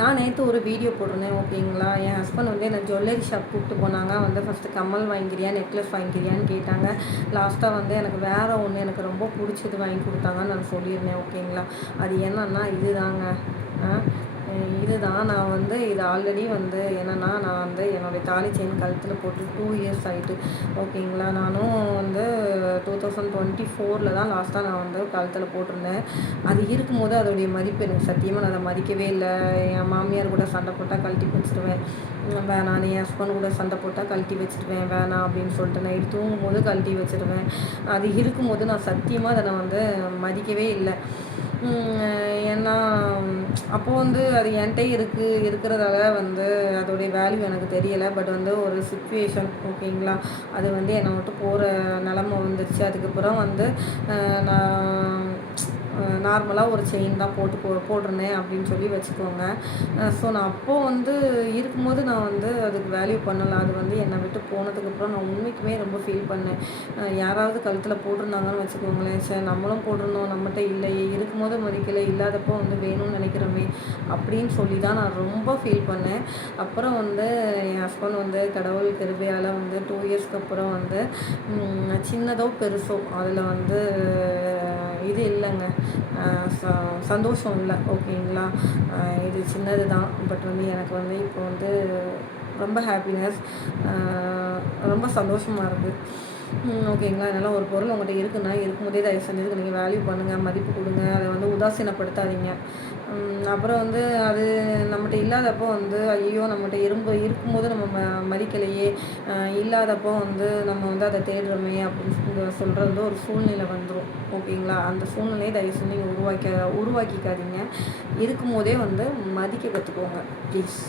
நான் நேற்று ஒரு வீடியோ போட்டிருந்தேன் ஓகேங்களா. என் ஹஸ்பண்ட் வந்து என்னை ஜுவல்லரி ஷாப் கூப்பிட்டு போனாங்க. வந்து ஃபஸ்ட்டு கம்மல் வாங்கிக்கிறியா, நெக்லஸ் வாங்கிக்கிறியான்னு கேட்டாங்க. லாஸ்ட்டாக வந்து எனக்கு வேறு ஒன்று எனக்கு ரொம்ப பிடிச்சது வாங்கி கொடுத்தாங்கன்னு நான் சொல்லியிருந்தேன் ஓகேங்களா. அது என்னன்னா இதுதாங்க. இதுதான் நான் வந்து இது ஆல்ரெடி வந்து என்னென்னா, நான் வந்து என்னுடைய தாலி செயின் கழுத்தில் போட்டு 2 இயர்ஸ் ஆகிட்டு ஓகேங்களா. நானும் வந்து 2024 தான் லாஸ்ட்டாக நான் வந்து கழுத்தில் போட்டிருந்தேன். அது இருக்கும்போது அதோடைய மதிப்பு எனக்கு சத்தியமாக நான் அதை மதிக்கவே இல்லை. என் மாமியார் கூட சண்டை போட்டால் கழட்டி வச்சுருவேன், வேணாம். என் ஹஸ்பண்ட் கூட சண்டை போட்டால் கழட்டி வச்சுருவேன், வேணாம் அப்படின்னு சொல்லிட்டு நைட்டு தூங்கும்போது கழட்டி வச்சுருவேன். அது இருக்கும்போது நான் சத்தியமாக அதை நான் வந்து மதிக்கவே இல்லை. ஏன்னா அப்போது வந்து அது என்கிட்ட இருக்கிறதால வந்து அதோடைய வேல்யூ எனக்கு தெரியலை. பட் வந்து ஒரு சிச்சுவேஷன் ஓகேங்களா, அது வந்து என்னை விட்டு போகிற நிலமை வந்துருச்சு. அதுக்கப்புறம் வந்து நான் நார்மலாக ஒரு செயின் தான் போட்டிருந்தேன் அப்படின்னு சொல்லி வச்சுக்கோங்க. ஸோ நான் அப்போது வந்து இருக்கும்போது நான் வந்து அதுக்கு வேல்யூ பண்ணலை. அது வந்து என்னை விட்டு போனதுக்கப்புறம் நான் உண்மைக்குமே ரொம்ப ஃபீல் பண்ணேன். யாராவது கழுத்தில் போட்டிருந்தாங்கன்னு வச்சுக்கோங்களேன், சரி நம்மளும் போட்டிருந்தோம், நம்மகிட்ட இல்லையே, இருக்கும்போது மதிக்கலை, இல்லாதப்போ வந்து வேணும்னு நினைக்கிறோமே அப்படின்னு சொல்லி தான் நான் ரொம்ப ஃபீல் பண்ணேன். அப்புறம் வந்து என் ஹஸ்பண்ட் வந்து கடவுள் கிருபையால் வந்து 2 இயர்ஸ்க்கு அப்புறம் வந்து சின்னதோ பெருசோ அதில் வந்து இது இல்லைங்க, சந்தோஷம் இல்லை ஓகேங்களா. இது சின்னது தான், பட் வந்து எனக்கு வந்து இப்போ வந்து ரொம்ப ஹாப்பினஸ், ரொம்ப சந்தோஷமாக இருக்குது ஓகேங்களா. அதனால் ஒரு பொருள் உங்கள்கிட்ட இருக்குன்னா இருக்கும்போதே தயவு செஞ்சதுக்கு நீங்கள் வேல்யூ பண்ணுங்கள், மதிப்பு கொடுங்க, அதை வந்து உதாசீனப்படுத்தாதீங்க. அப்புறம் வந்து அது நம்மகிட்ட இல்லாதப்போ வந்து ஐயோ நம்மகிட்ட இருக்கும்போது நம்ம மதிக்கலையே, இல்லாதப்போ வந்து நம்ம வந்து அதை தேடுறோமே அப்படின்னு சொல்கிறது ஒரு சூழ்நிலை வந்துடும் ஓகேங்களா. அந்த சூழ்நிலையை தயவு செஞ்சு நீங்கள் உருவாக்கிக்காதீங்க. இருக்கும்போதே வந்து மதிக்க கற்றுக்கோங்க ப்ளீஸ்.